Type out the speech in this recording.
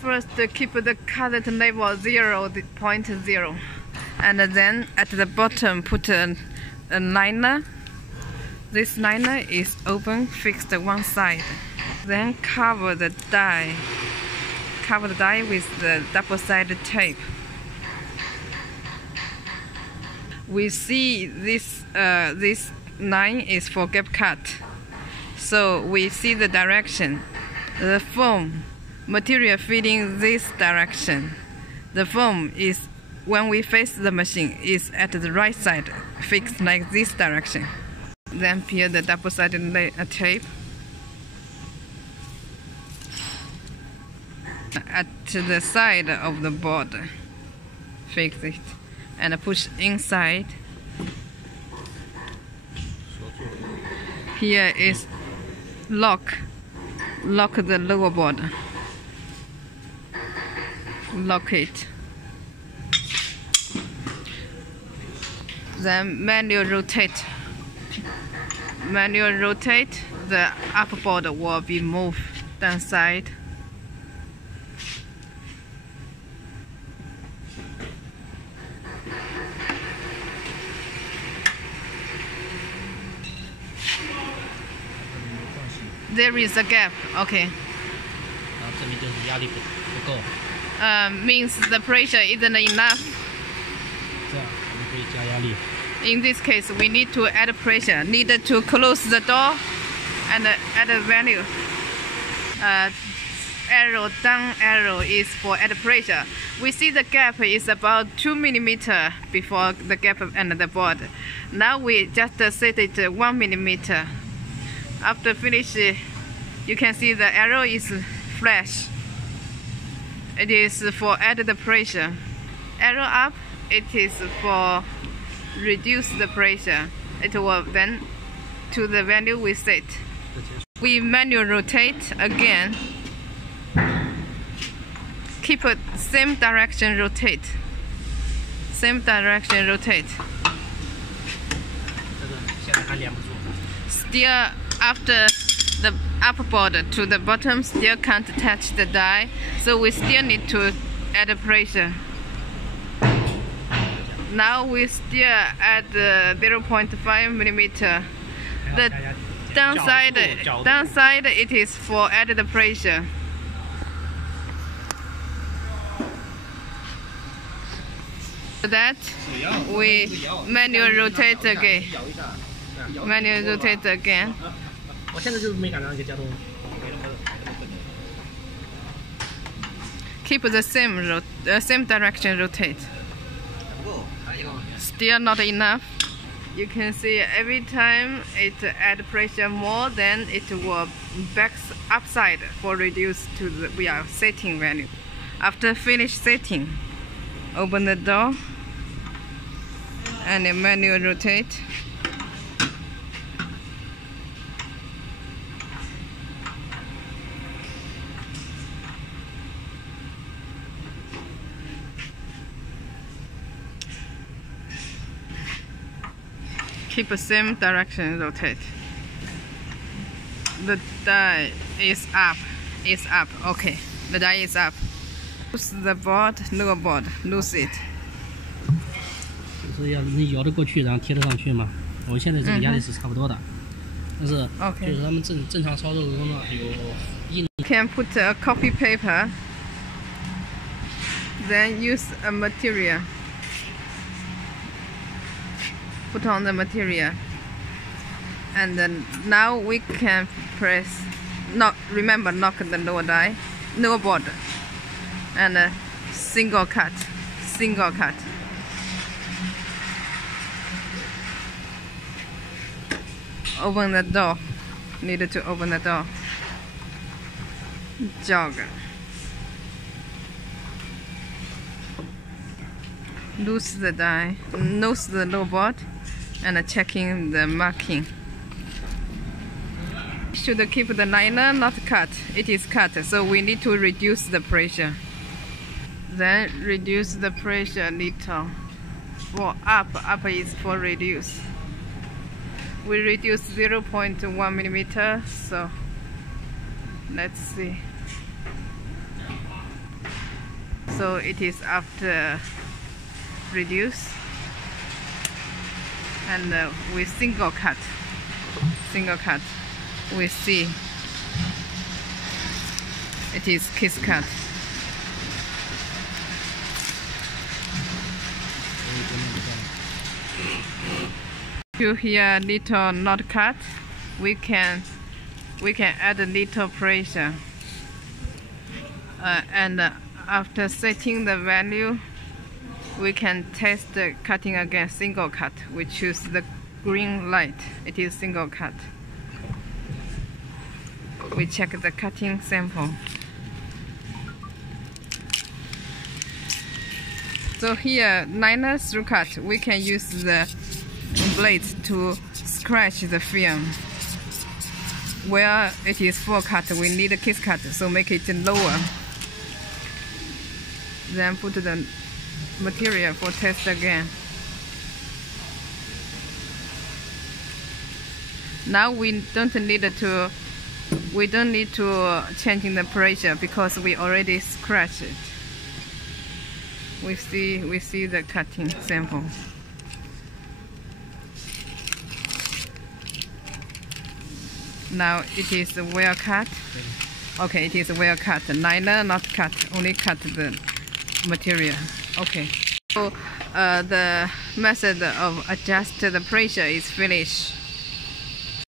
First, keep the current level 0.0, and then at the bottom put a liner. This liner is open, fixed one side. Then cover the die. Cover the die with the double-sided tape. We see this line is for gap cut, so we see the direction. The foam material feeding this direction. The foam is, when we face the machine, is at the right side, fixed like this direction. Then peel the double-sided tape. At the side of the board, fix it and push inside. Here is lock the lower board. Lock it. Then manual rotate. Manual rotate, the upper board will be moved downside. There is a gap, okay. Means the pressure isn't enough. In this case, we need to add pressure. Need to close the door and add a value. Arrow down arrow is for add pressure. We see the gap is about 2 mm before the gap and the board. Now we just set it 1 mm. After finish, you can see the arrow is flash. It is for added pressure. Arrow up, it is for reduce the pressure. It will then to the value we set. We manual rotate again. Keep it same direction rotate. Same direction rotate. Still after the upper board to the bottom still can't touch the die, so we still need to add pressure. Now we still add 0.5 mm. The downside it is for added pressure. That we manual rotate again. Manual rotate again. Keep the same direction rotate. Still not enough. You can see every time it add pressure more, then it will back upside for reduce to the we are setting value. After finish setting, open the door and manual rotate. Keep the same direction rotate. The die is up. Okay, the die is up. Loose the board, lower board, loose it. 就是要你摇得过去，然后贴得上去嘛。我现在这个压力是差不多的，但是就是他们正常操作中呢有硬。Can put a copy paper, then use a material. Put on the material, and then now we can press. Remember, knock the lower die, lower board, and single cut. Open the door. Needed to open the door. Jog. Loose the die. Loose the lower board. And checking the marking. Should keep the liner not cut. It is cut, so we need to reduce the pressure. Then reduce the pressure little. For up is for reduce. We reduce 0.1 mm. So let's see. So it is after reduce, and with single cut, we see it is kiss cut. To here little not cut, we can add a little pressure, and after setting the value, we can test the cutting again. Single cut, we choose the green light, it is single cut. We check the cutting sample. So here, liner through cut, we can use the blade to scratch the film. Where it is full cut, we need a kiss cut, so make it lower. Then put the material for test again. Now we don't need to changing the pressure because we already scratched it. We see the cutting sample. Now it is well cut. Okay, it is well cut. Liner not cut, only cut the material. Okay. So the method of adjust the pressure is finished.